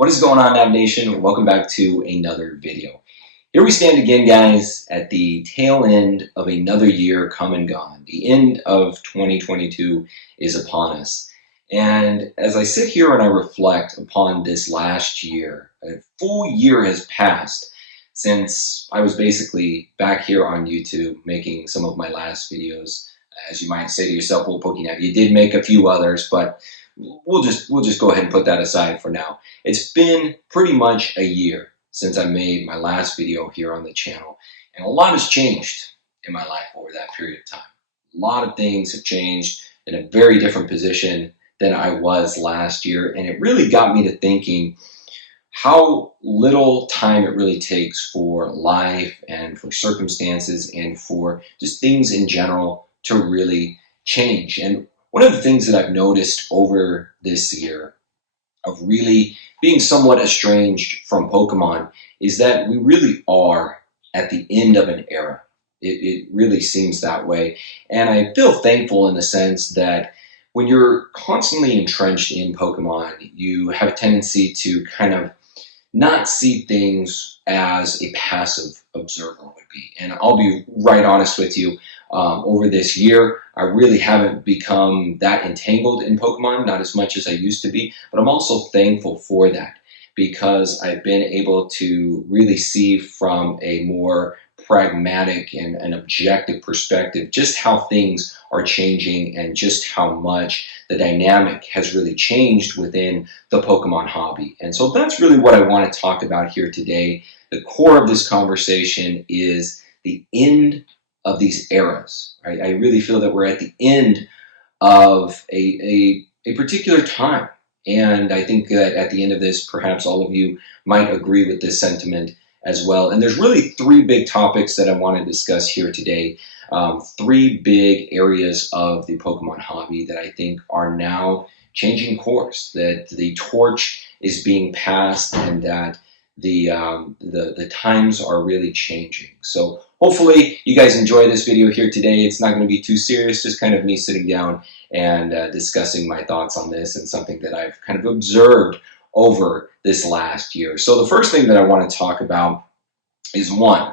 What is going on, Nav Nation? Welcome back to another video. Here we stand again, guys, at the tail end of another year come and gone. The end of 2022 is upon us. And as I sit here and I reflect upon this last year, a full year has passed since I was basically back here on YouTube making some of my last videos. As you might say to yourself, well, PokeNav, you did make a few others, but we'll just go ahead and put that aside for now. It's been pretty much a year since I made my last video here on the channel, and a lot has changed in my life over that period of time. A lot of things have changed in a very different position than I was last year, and it really got me to thinking how little time it really takes for life and for circumstances and for just things in general to really change. And one of the things that I've noticed over this year of really being somewhat estranged from Pokemon is that we really are at the end of an era. It really seems that way. And I feel thankful in the sense that when you're constantly entrenched in Pokemon, you have a tendency to kind of not see things as a passive observer would be. And I'll be right honest with you, over this year, I really haven't become that entangled in Pokemon, not as much as I used to be, but I'm also thankful for that because I've been able to really see from a more pragmatic and an objective perspective just how things are changing and just how much the dynamic has really changed within the Pokemon hobby. And so that's really what I want to talk about here today. The core of this conversation is the end of these eras. Right? I really feel that we're at the end of a particular time. And I think that at the end of this, perhaps all of you might agree with this sentiment as well. And there's really three big topics that I want to discuss here today. Three big areas of the Pokemon hobby that I think are now changing course, that the torch is being passed and that the times are really changing. So hopefully you guys enjoy this video here today. It's not going to be too serious, just kind of me sitting down and discussing my thoughts on this and something that I've kind of observed over this last year. So the first thing that I want to talk about is one,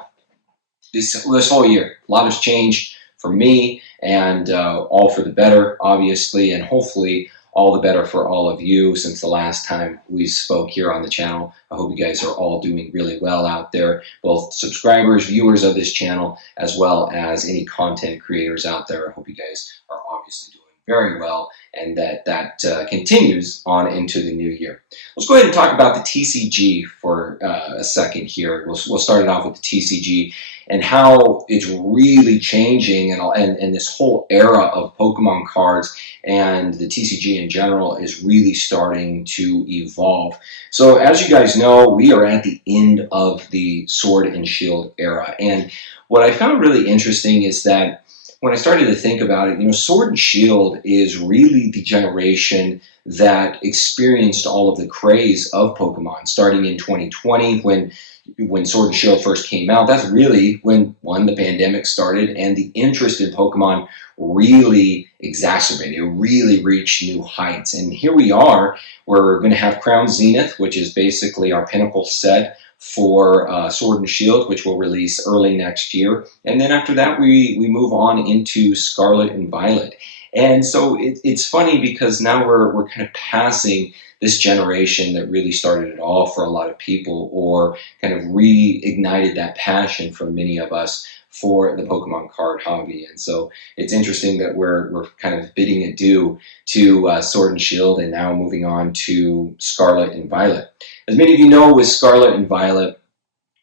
this whole year, a lot has changed for me and all for the better, obviously, and hopefully all the better for all of you since the last time we spoke here on the channel. I hope you guys are all doing really well out there, both subscribers, viewers of this channel, as well as any content creators out there. I hope you guys are obviously doing very well and that continues on into the new year. Let's go ahead and talk about the TCG for a second here. We'll start it off with the TCG and how it's really changing and this whole era of Pokemon cards and the TCG in general is really starting to evolve. So as you guys know, we are at the end of the Sword and Shield era. And what I found really interesting is that when I started to think about it, Sword and Shield is really the generation that experienced all of the craze of Pokemon, starting in 2020 when Sword and Shield first came out. That's really when, the pandemic started and the interest in Pokemon really exacerbated. It really reached new heights. And here we are, we're going to have Crown Zenith, which is basically our pinnacle set for Sword and Shield, which will release early next year. And then after that, we move on into Scarlet and Violet. And so it's funny because now we're kind of passing this generation that really started it all for a lot of people, or kind of reignited that passion for many of us for the Pokemon card hobby. And so it's interesting that we're kind of bidding adieu to Sword and Shield and now moving on to Scarlet and Violet. As many of you know, with Scarlet and Violet,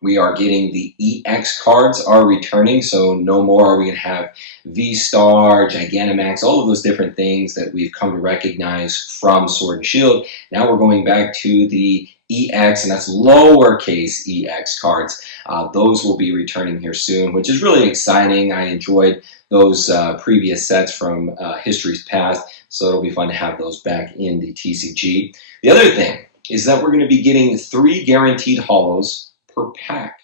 we are getting the EX cards are returning, so no more are we going to have V-Star, Gigantamax, all of those different things that we've come to recognize from Sword and Shield. Now we're going back to the EX, and that's lowercase EX cards. Those will be returning here soon, which is really exciting. I enjoyed those previous sets from history's past, so it'll be fun to have those back in the TCG. The other thing is that we're going to be getting 3 guaranteed holos per pack.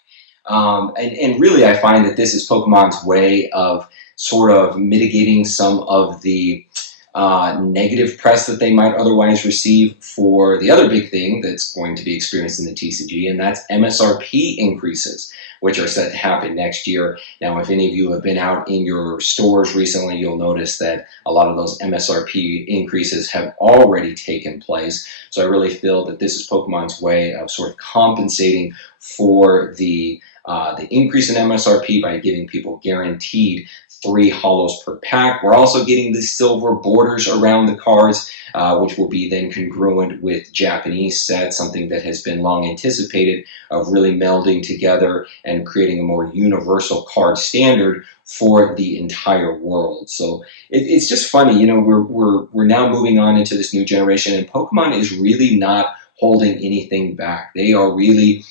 And really I find that this is Pokemon's way of sort of mitigating some of the negative press that they might otherwise receive for the other big thing that's going to be experienced in the TCG, and that's MSRP increases, which are set to happen next year. Now, if any of you have been out in your stores recently, you'll notice that a lot of those MSRP increases have already taken place. So I really feel that this is Pokemon's way of sort of compensating for the increase in MSRP by giving people guaranteed 3 holos per pack. We're also getting the silver borders around the cards, which will be then congruent with Japanese sets, something that has been long anticipated, of really melding together and creating a more universal card standard for the entire world. So it's just funny, you know, we're now moving on into this new generation, and Pokemon is really not holding anything back. They are really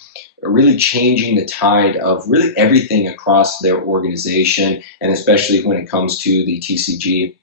changing the tide of really everything across their organization, and especially when it comes to the TCG.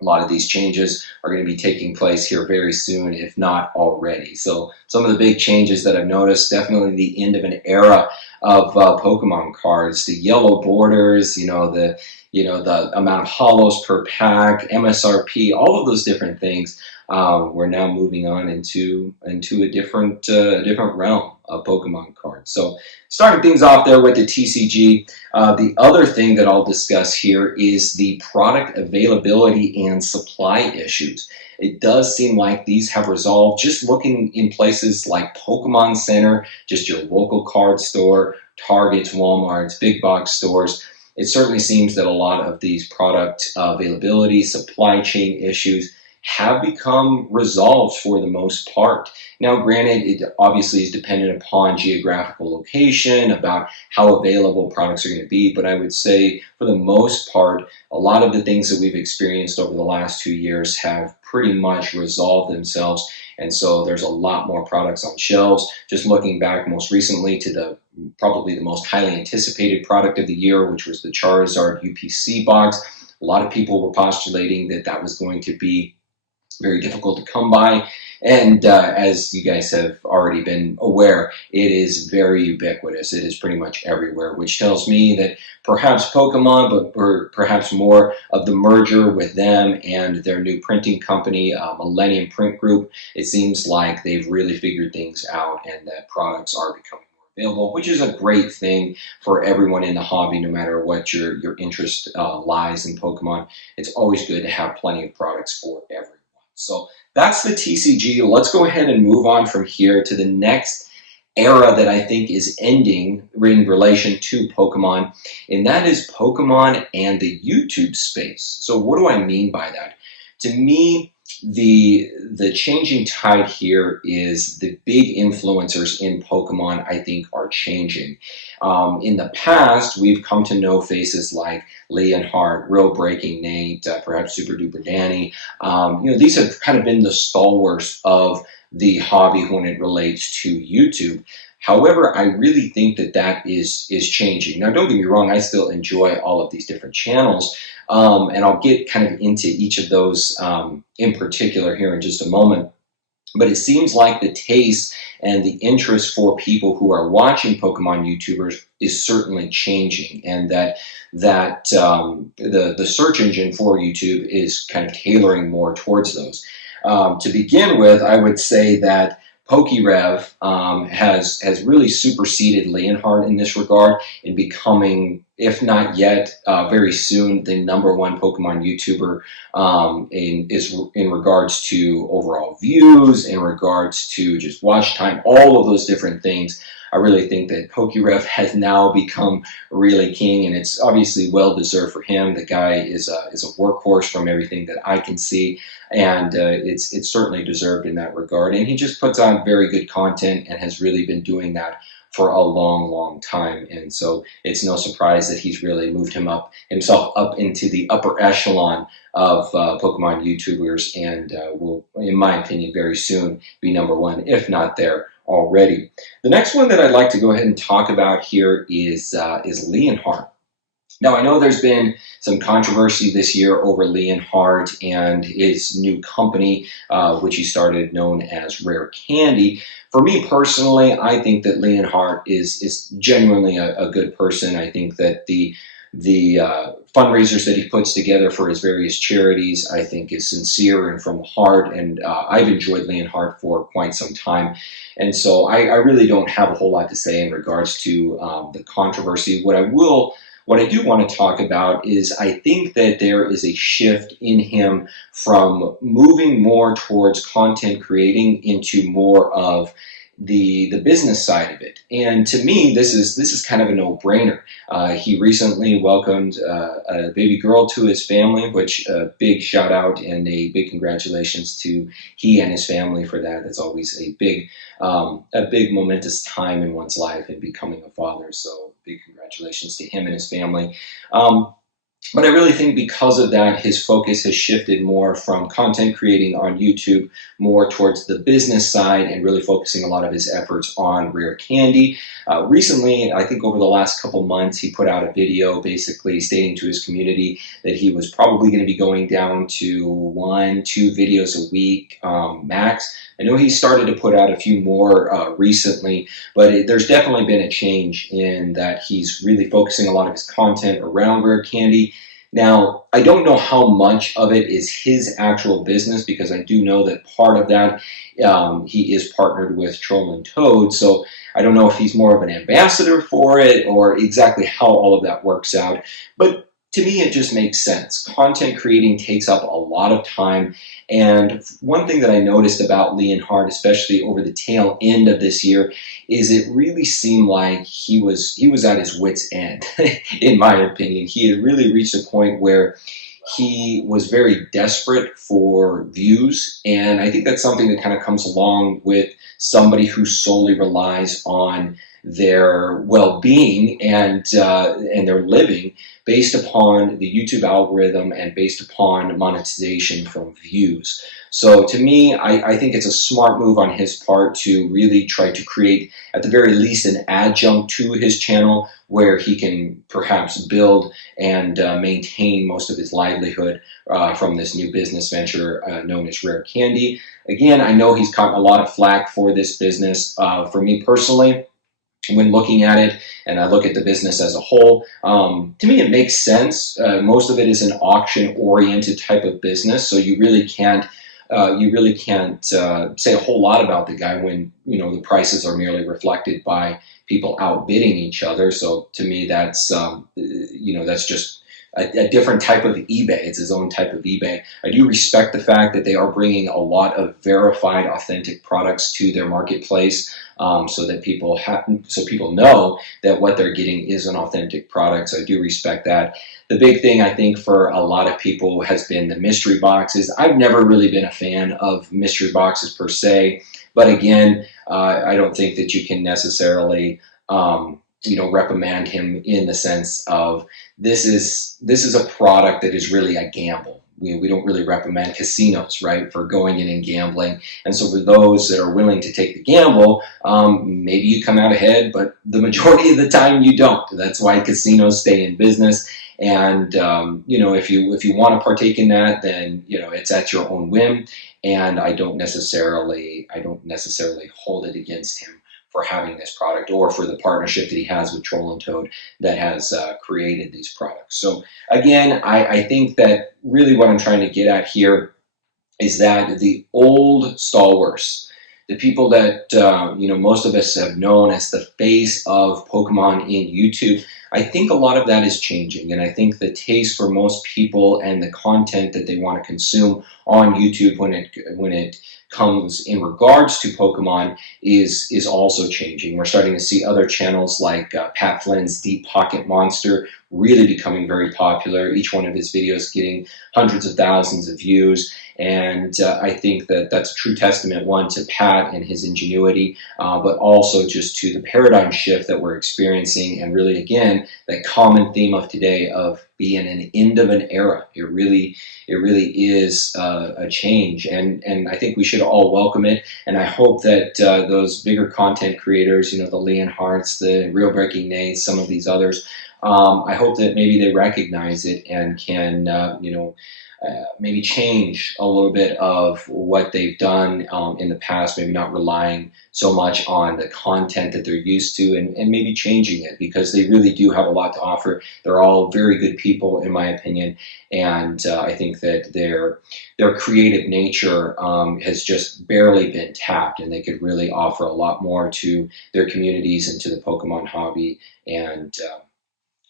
A lot of these changes are going to be taking place here very soon, if not already. So some of the big changes that I've noticed, definitely the end of an era of Pokemon cards, the yellow borders, the amount of holos per pack, MSRP, all of those different things. We're now moving on into a different realm of Pokemon cards. So starting things off there with the TCG, the other thing that I'll discuss here is the product availability and supply issues. It does seem like these have resolved. Just looking in places like Pokemon Center, just your local card store, Targets, Walmarts, big box stores, it certainly seems that a lot of these product availability, supply chain issues have become resolved for the most part. Now, granted, it obviously is dependent upon geographical location, about how available products are going to be, but I would say for the most part, a lot of the things that we've experienced over the last 2 years have pretty much resolved themselves, and so there's a lot more products on shelves. Just looking back most recently to probably the most highly anticipated product of the year, which was the Charizard UPC box. A lot of people were postulating that that was going to be very difficult to come by, and as you guys have already been aware, it is very ubiquitous. It is pretty much everywhere, which tells me that perhaps Pokemon, but perhaps more of the merger with them and their new printing company, Millennium Print Group, it seems like they've really figured things out and that products are becoming available, which is a great thing for everyone in the hobby, no matter what your interest lies in Pokemon. It's always good to have plenty of products for everyone. So that's the TCG. Let's go ahead and move on from here to the next era that I think is ending in relation to Pokemon, and that is Pokemon and the YouTube space. So what do I mean by that? To me, the changing tide here is the big influencers in Pokemon, I think, are changing. In the past, we've come to know faces like Leonhardt, Real Breaking Nate, perhaps Super Duper Danny. These have kind of been the stalwarts of the hobby when it relates to YouTube. However, I really think that is changing. Now, don't get me wrong, I still enjoy all of these different channels, and I'll get kind of into each of those in particular here in just a moment. But it seems like the taste and the interest for people who are watching Pokemon YouTubers is certainly changing, and that the search engine for YouTube is kind of tailoring more towards those. To begin with, I would say that PokeRev has really superseded Leonhardt in this regard in becoming, if not yet, very soon, the #1 Pokemon YouTuber in regards to overall views, in regards to just watch time, all of those different things. I really think that PokeRev has now become really king, and it's obviously well deserved for him. The guy is a workhorse from everything that I can see, and it's certainly deserved in that regard. And he just puts on very good content and has really been doing that for a long, long time. And so it's no surprise that he's really moved himself up into the upper echelon of Pokemon YouTubers, and will, in my opinion, very soon be #1, if not there already. The next one that I'd like to go ahead and talk about here is Leonhardt. Now, I know there's been some controversy this year over Leonhardt and his new company, which he started, known as Rare Candy. For me personally, I think that Leonhardt is genuinely a good person. I think that the the fundraisers that he puts together for his various charities, I think, is sincere and from the heart. And I've enjoyed Leonhardt for quite some time. And so I really don't have a whole lot to say in regards to the controversy. What I do want to talk about is I think that there is a shift in him from moving more towards content creating into more of the business side of it. And to me, this is kind of a no-brainer. He recently welcomed a baby girl to his family, which a big shout out and a big congratulations to he and his family for that. That's always a big momentous time in one's life in becoming a father. So big congratulations to him and his family. But I really think because of that, his focus has shifted more from content creating on YouTube more towards the business side and really focusing a lot of his efforts on Rare Candy. Recently, I think over the last couple months, he put out a video basically stating to his community that he was probably going to be going down to 1-2 videos a week max. I know he started to put out a few more recently, but there's definitely been a change in that he's really focusing a lot of his content around Rare Candy. Now, I don't know how much of it is his actual business because I do know that part of that he is partnered with Troll and Toad. So I don't know if he's more of an ambassador for it or exactly how all of that works out. But to me, it just makes sense. Content creating takes up a lot of time. And one thing that I noticed about Leonhardt, especially over the tail end of this year, is it really seemed like he was at his wit's end, in my opinion. He had really reached a point where he was very desperate for views, and I think that's something that kind of comes along with somebody who solely relies on their well-being and their living based upon the YouTube algorithm and based upon monetization from views. So to me, I think it's a smart move on his part to really try to create, at the very least, an adjunct to his channel where he can perhaps build and maintain most of his livelihood from this new business venture known as Rare Candy. Again, I know he's gotten a lot of flack for this business. For me personally, when looking at it, and I look at the business as a whole, to me it makes sense. Most of it is an auction-oriented type of business, so you really can't say a whole lot about the guy when the prices are merely reflected by people outbidding each other. So to me, that's that's just a different type of eBay. It's his own type of eBay. I do respect the fact that they are bringing a lot of verified, authentic products to their marketplace, so that people know that what they're getting is an authentic product. So I do respect that. The big thing I think for a lot of people has been the mystery boxes. I've never really been a fan of mystery boxes per se, but again, I don't think that you can necessarily reprimand him in the sense of this is a product that is really a gamble. We don't really recommend casinos, right, for going in and gambling. And so for those that are willing to take the gamble, maybe you come out ahead, but the majority of the time you don't. That's why casinos stay in business. And if you want to partake in that, then it's at your own whim. And I don't necessarily hold it against him for having this product or for the partnership that he has with Troll and Toad that has created these products. So again, I think that really what I'm trying to get at here is that the old stalwarts, the people that most of us have known as the face of Pokemon in YouTube, I think a lot of that is changing, and I think the taste for most people and the content that they want to consume on YouTube when it comes in regards to Pokemon is also changing. We're starting to see other channels like Pat Flynn's Deep Pocket Monster really becoming very popular. Each one of his videos getting hundreds of thousands of views. And I think that that's a true testament, one, to Pat and his ingenuity, but also just to the paradigm shift that we're experiencing, and really, again, that common theme of today of being an end of an era. It really is a change, and I think we should all welcome it. And I hope that those bigger content creators, the Leonhardts, the Real Breaking Nates, some of these others, I hope that maybe they recognize it and can, maybe change a little bit of what they've done in the past, maybe not relying so much on the content that they're used to, and maybe changing it, because they really do have a lot to offer. They're all very good people, in my opinion, and I think that their creative nature has just barely been tapped, and they could really offer a lot more to their communities and to the Pokemon hobby, and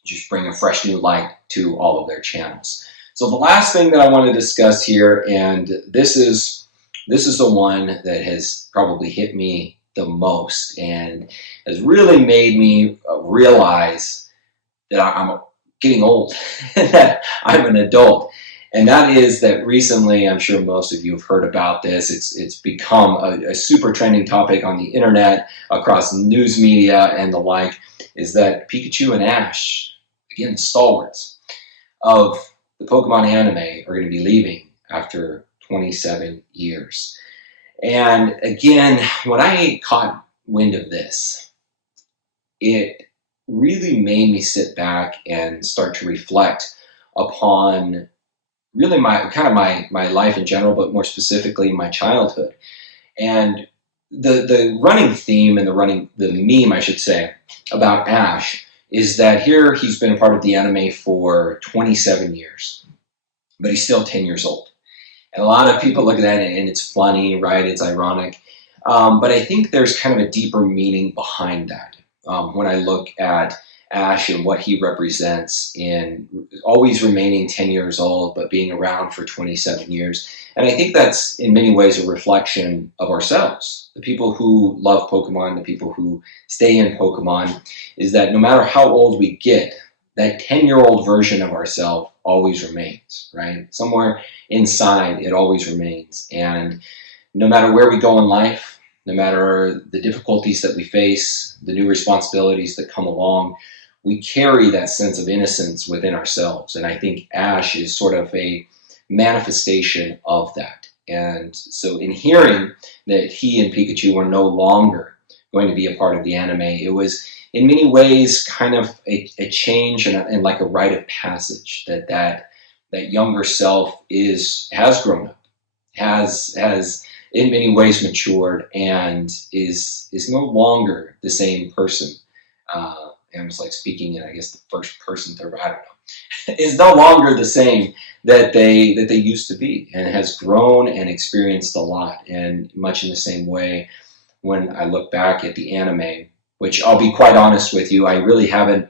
just bring a fresh new light to all of their channels. So the last thing that I want to discuss here, and this is the one that has probably hit me the most and has really made me realize that I'm getting old, that I'm an adult. And that is that recently, I'm sure most of you have heard about this, it's become a super trending topic on the internet, across news media and the like, is that Pikachu and Ash, again, stalwarts of the Pokemon anime, are going to be leaving after 27 years. And again, when I caught wind of this, it really made me sit back and start to reflect upon really my life in general, but more specifically my childhood. And the running theme and the meme, I should say, about Ash is that here he's been a part of the anime for 27 years, but he's still 10 years old. And a lot of people look at that and it's funny, right? It's ironic. But I think there's kind of a deeper meaning behind that. When I look at Ash and what he represents in always remaining 10 years old, but being around for 27 years. And I think that's in many ways a reflection of ourselves. The people who love Pokemon, the people who stay in Pokemon, is that no matter how old we get, that 10-year-old version of ourselves always remains, right? Somewhere inside, it always remains. And no matter where we go in life, no matter the difficulties that we face, the new responsibilities that come along, we carry that sense of innocence within ourselves. And I think Ash is sort of a manifestation of that. And so in hearing that he and Pikachu were no longer going to be a part of the anime, it was in many ways kind of a change and like a rite of passage that younger self has grown up, has in many ways matured, and is no longer the same person. And it's like speaking in, I guess, the first person, third, I don't know, is no longer the same that they used to be, and has grown and experienced a lot. And much in the same way, when I look back at the anime, which I'll be quite honest with you, I really haven't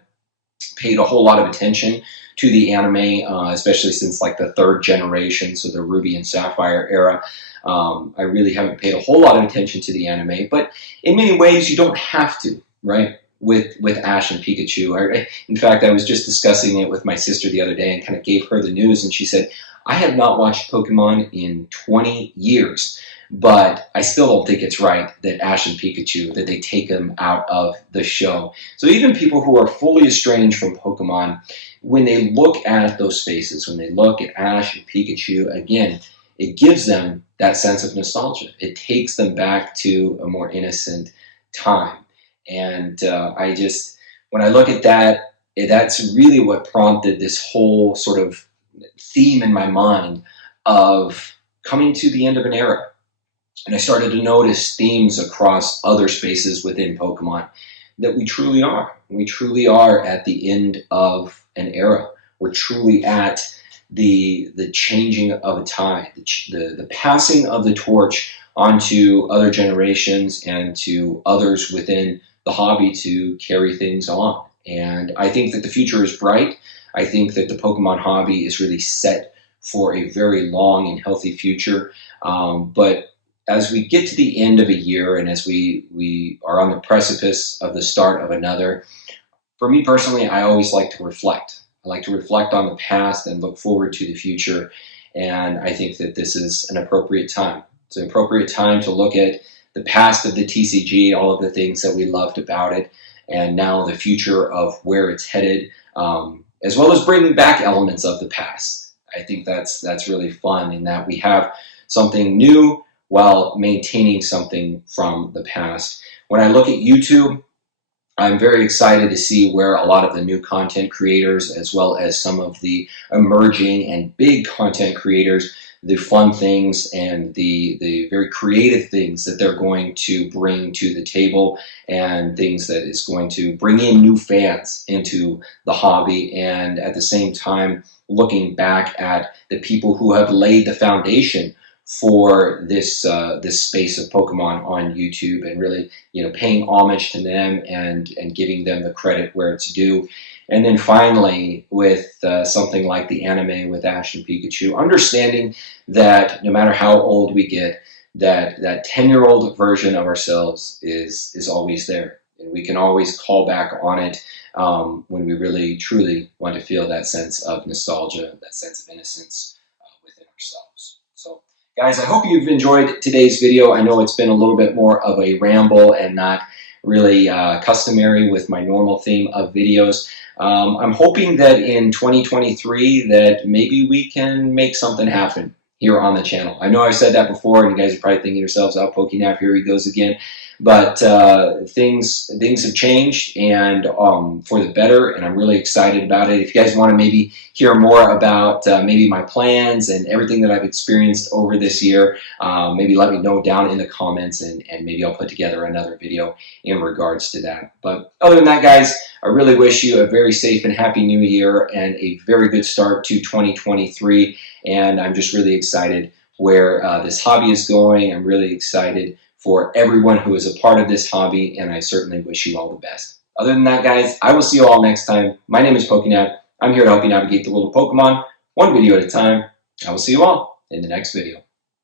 paid a whole lot of attention to the anime, especially since like the third generation, so the Ruby and Sapphire era. I really haven't paid a whole lot of attention to the anime, but in many ways you don't have to, right? With Ash and Pikachu. In fact, I was just discussing it with my sister the other day and kind of gave her the news, and she said, I have not watched Pokemon in 20 years, but I still don't think it's right that Ash and Pikachu, that they take them out of the show. So even people who are fully estranged from Pokemon, when they look at those faces, when they look at Ash and Pikachu, again, it gives them that sense of nostalgia. It takes them back to a more innocent time. And when I look at that, that's really what prompted this whole sort of theme in my mind of coming to the end of an era. And I started to notice themes across other spaces within Pokemon that we truly are. We truly are at the end of an era. We're truly at the changing of a tide, the passing of the torch onto other generations and to others within the hobby to carry things on. And I think that the future is bright. I think that the Pokemon hobby is really set for a very long and healthy future. But as we get to the end of a year and as we are on the precipice of the start of another, for me personally, I always like to reflect. I like to reflect on the past and look forward to the future. And I think that this is an appropriate time. It's an appropriate time to look at the past of the TCG, all of the things that we loved about it, and now the future of where it's headed, as well as bringing back elements of the past. I think that's really fun in that we have something new while maintaining something from the past. When I look at YouTube, I'm very excited to see where a lot of the new content creators, as well as some of the emerging and big content creators, the fun things and the very creative things that they're going to bring to the table, and things that is going to bring in new fans into the hobby, and at the same time looking back at the people who have laid the foundation for this space of Pokemon on YouTube, and really, paying homage to them and giving them the credit where it's due. And then finally, with something like the anime with Ash and Pikachu, understanding that no matter how old we get, that 10-year-old version of ourselves is always there, and we can always call back on it when we really truly want to feel that sense of nostalgia, that sense of innocence within ourselves. So, guys, I hope you've enjoyed today's video. I know it's been a little bit more of a ramble and not really customary with my normal theme of videos. I'm hoping that in 2023 that maybe we can make something happen here on the channel. I know I've said that before, and you guys are probably thinking to yourselves, "Oh, Pokénav, here he goes again." But things have changed, and for the better, and I'm really excited about it. If you guys want to maybe hear more about maybe my plans and everything that I've experienced over this year, maybe let me know down in the comments, and maybe I'll put together another video in regards to that. But other than that, guys, I really wish you a very safe and happy new year and a very good start to 2023. And I'm just really excited where this hobby is going. I'm really excited for everyone who is a part of this hobby, and I certainly wish you all the best. Other than that, guys, I will see you all next time. My name is Pokénav. I'm here to help you navigate the world of Pokemon, one video at a time. I will see you all in the next video.